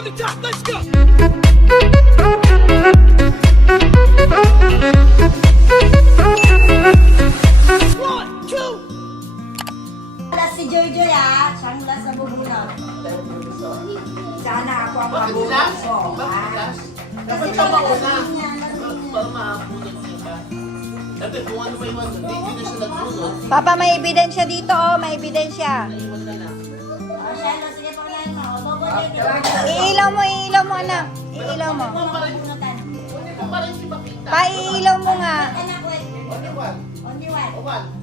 on the top. Let's go. One, two. Wala si Joy ah, last na bubulaw. Sana ako ang last? ko. Bakit ah. Dapat siya mauna. Para maabunan kita. Dati kung ano yung ano, hindi na siya nagbunot, Papa, may ebidensya dito, oh. May ebidensya. naiwan na. Oh, Shiloh, sige Iilaw mo, iilaw mo, anak. Iilaw mo. Paiilaw mo nga.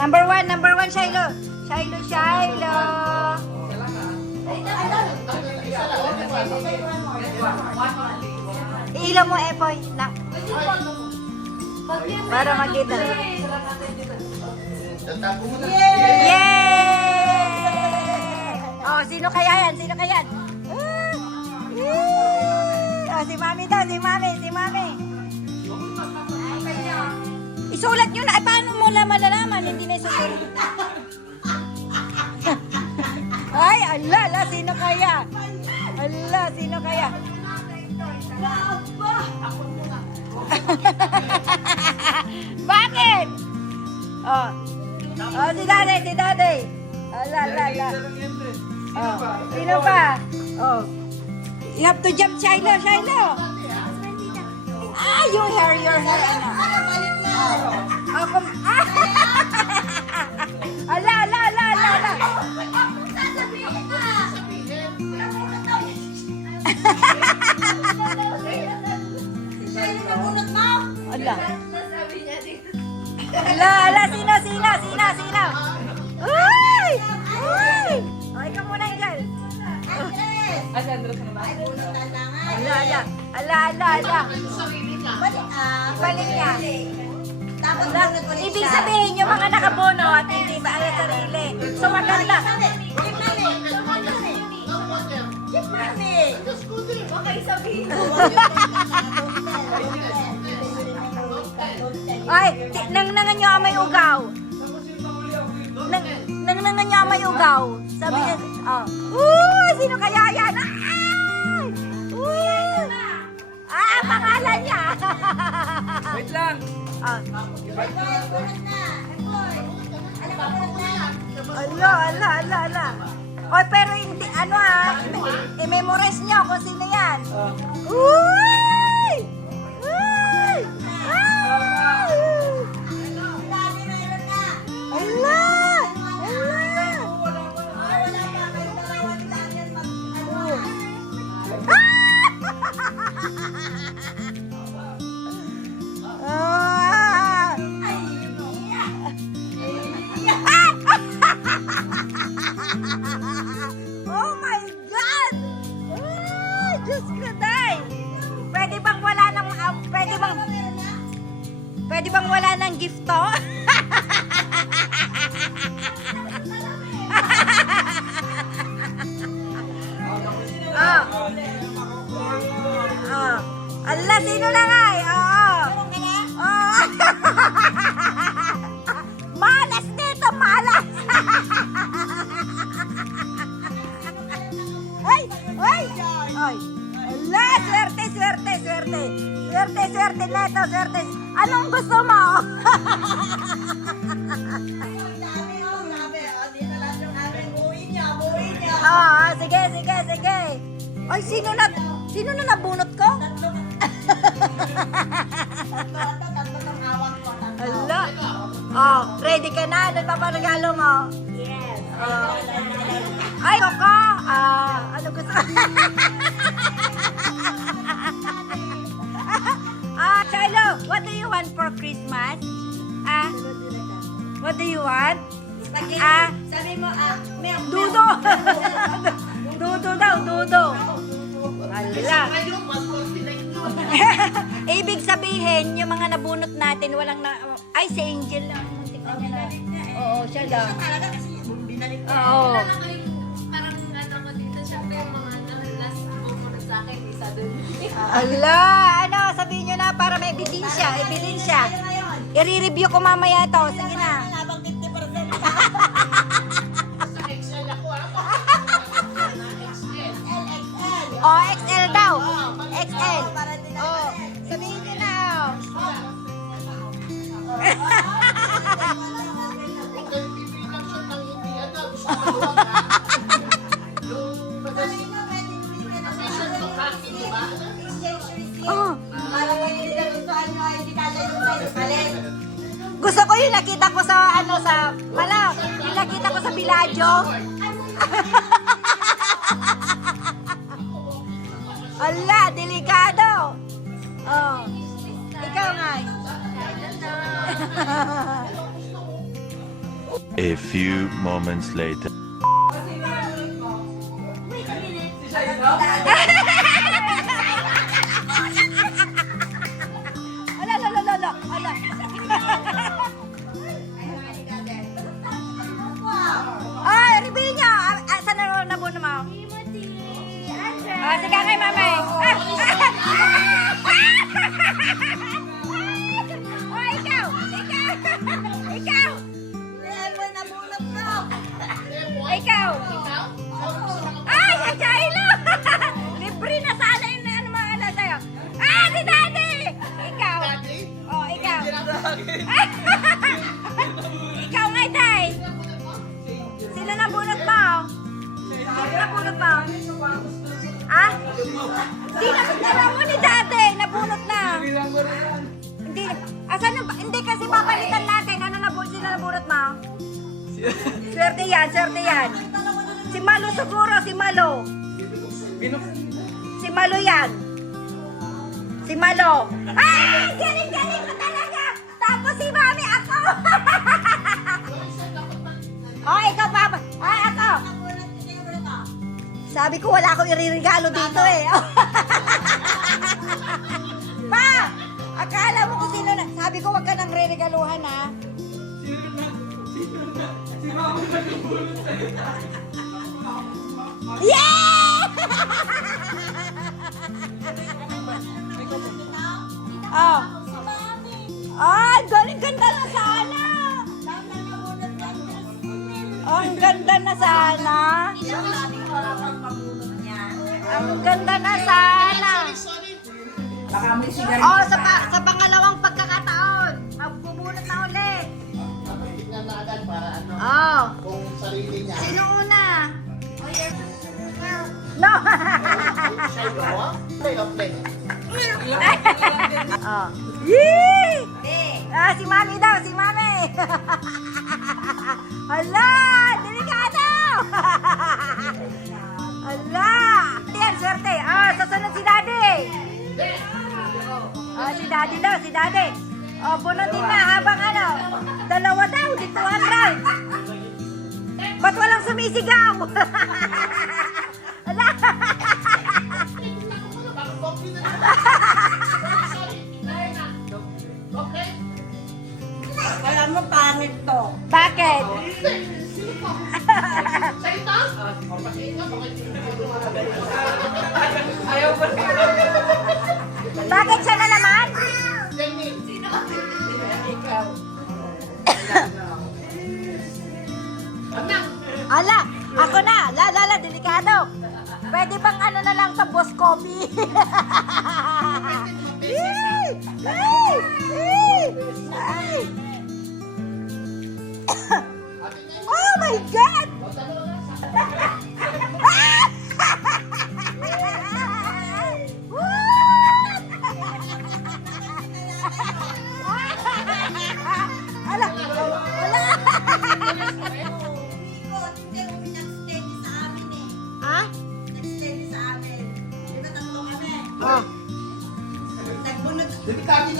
Number one, number one, Shiloh. Shiloh, Shiloh. Iilaw mo, Epoy. Na, para makita. Yay! Oh, sino kaya yan? Sino kaya yan? Oh, si Mami daw, si Mami, si Mami. Isulat nyo na. Ay, paano mo na malalaman? Hindi na isusulat. Ay, ala, ala, sino kaya? Ala, sino kaya? Bakit? Oh. Oh, si Daddy, si Daddy. Ala, ala, ala. Oh, sino pa? Oh. You have to jump, Shiloh, Shiloh. Ah, your hair, your hair. Ano? Oh, kum- ah. ala, ala, ala, ala, ala. Ala. Ala, Ay, ti- nang nangan nyo amay ugaw. Nang nang nangan nyo amay ugaw. Sabi niya, oh. Uy, sino kaya yan? Ay! Uy! Ah, ang pangalan niya. Wait lang. ah. Na. Ala, ala, ala, ala. Oy, pero hindi, ano i- i-memorize nyo kung sino yan. Uh! Ah, sige, sige, sige. Ay, sino na, sino na nabunot ko? Tatlo. Tatlo, tatlo, ng ko. Tatlo. Ala. Oh, ready ka na? Ano pa regalo mo? Yes. Ah. Ay, Coco! Ah, ano gusto? ah, Shiloh, what do you want for Christmas? Ah, what do you want? Spaghetti. Ah. Sabi mo, ah, milk, Dudo! dudo daw, dudo. Ala. Ngayon, 149 yun. Ibig sabihin, yung mga nabunot natin, walang na... Ay, si Angel lang. Muntik na niya na. Oo, siya lang. Talaga kasi binalik ko. Oo. parang ano ko dito, syempre yung mga ano, last moment sa akin, isa doon. Ala, ano, sabihin nyo na para may ebidensya, ebidensya. I-review ko mamaya to. Sige na. Sa XL ako ako. XL. LXL. Oh, XL daw. XL. Oh, sabihin ko na. Oh. oh. Gusto ko yung nakita ko sa ano sa Biladyo. Ala, delikado. Oh. Ikaw nga. A few moments later. Hindi na, dala mo ni Daddy! Nabunot na! Hindi, asan na? Hindi kasi papalitan natin. Ano na bu sino nabunot mo? Swerte yan, swerte yan. Si Malo siguro, si Malo. Si Malo yan. Si Malo. Ay! Galing, galing ko talaga! Tapos si Mami ako! oh, ikaw pa. Ay, ako. Sabi ko wala akong iririgalo dito eh. pa! Akala mo kung sino na. Sabi ko wag ka nang re-regaluhan ha. Yeah! oh. Ay, galing ganda na sana. Ang ganda na sana. Ang ganda na sana. Oh, sa, pa, sa pangalawang pagkakataon, magbubunot na ulit. Tignan na agad para ano, Oh, kung sarili niya. sino una? No. Siya yung gawa? Play of play. oh. Yee! Ah, si Mami daw, si Mami. Hala, delikado. Hala. Yan, swerte. Ah, susunod si Daddy. Ah, si Daddy daw, si Daddy. Oh, bunutin na habang ano, dalawa daw, di 200. Ba't walang sumisigaw? delikado. Pwede bang ano na lang sa boss coffee? Oh my God!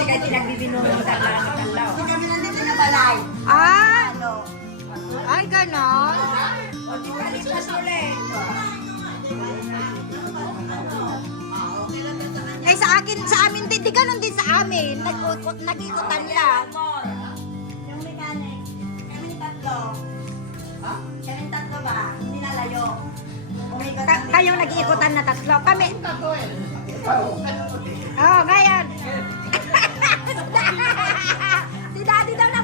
Delikado na Hindi kami nandito na balay. Ah, ay ganon. O, di ba lipas ulit? Okay lang yun sa kanya. Eh sa akin, sa amin din, di ganon din sa amin. Nag-ukot, nag-ikutan lang. Yung mechanic, kami tatlo. Ha? Kami tatlo ba? Hindi nalayo. Kami. kayong nag-iikutan na tatlo. Kami. Oh, ngayon. si daddy daw na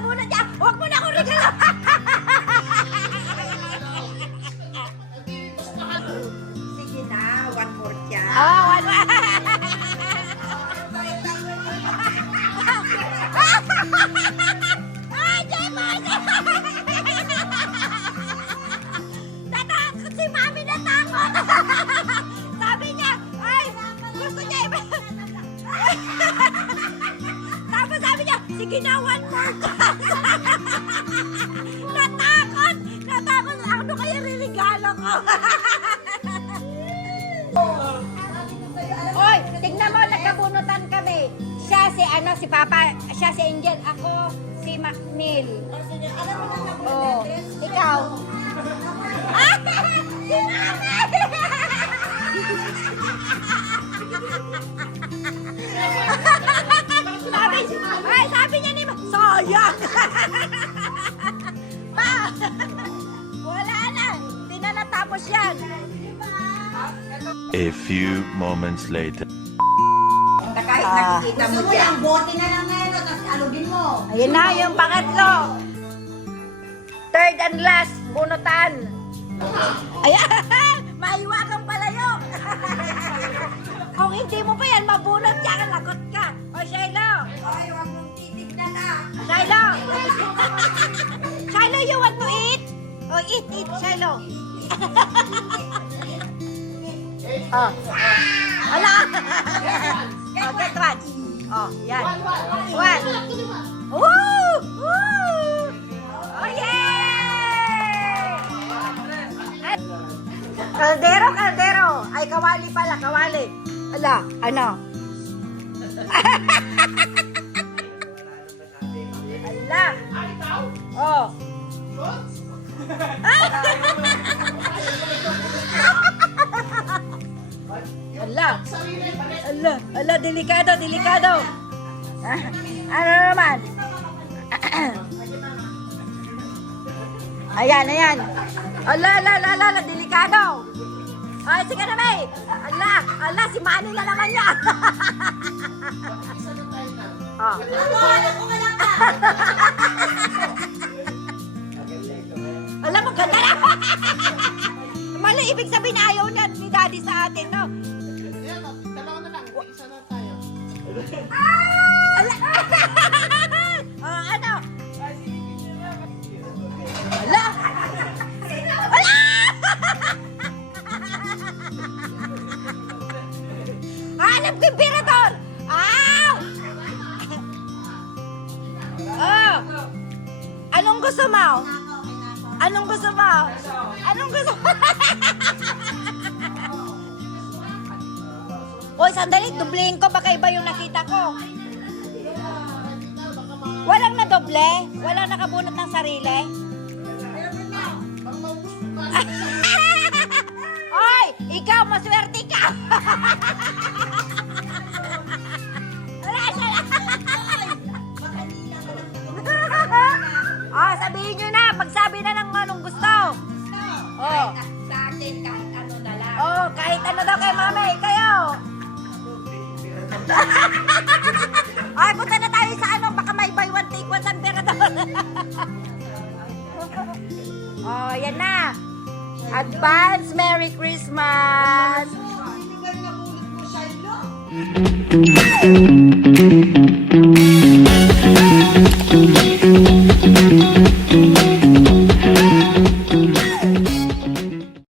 Oy, tingnan mo, nagkabunutan kami. Siya si ano, si Papa, siya si Angel, ako si Macnil. Oh, oh ikaw. Ah, si Mami! sabi, ay, sabi niya ni Sayang! na natapos yan. A few moments later. Na kahit Ah. nakikita mo Gusto mo siya. yung bote na lang ngayon, o, tapos alugin mo. Ayun na, yung pangatlo. Third and last, bunutan. Ayan, maiwagang palayok. Kung hindi mo pa yan mabunot, tsaka lagot ka. O, Shiloh. Ay, huwag mong titignan na. Shiloh. Shiloh, you want to eat? Oh, eat, eat, Shiloh. Oh. Ala. oh, get one. Oh, yan. One. Woo! Woo! Oh, yay! At- Kaldero, kaldero. Ay, kawali pala, kawali. Ala, ano? Ala. Oh. Ala. Ala, ala, delikado, delikado. Ah, ano naman? Ayan, ayan. Ala, ala, ala, ala, ala, delikado. Ay, sige na, May. Ala, ala, si Manny na naman niya. oh. Ako, alam ko wala ka. Alam mo, ganda na. Mali, ibig sabihin ayaw niya ni Daddy sa atin, no? Ala. oh, ano? Ala. Anong gusto mo? Anong gusto mo? Anong gusto mo? Sandali, dublehin ko. Baka iba yung nakita ko. Walang na doble? Walang nakabunot ng sarili? Hoy, ikaw, maswerte ka. Wala siya Ah, sabihin nyo na. Magsabi na ng anong gusto. Oh. Sa akin, kahit ano na lang. Oh, kahit ano daw kay mami, kayo. Ay, punta na tayo sa ano, baka may buy one take one sa emperador. oh, yan na. Advance Merry Christmas. Na mo, Shiloh.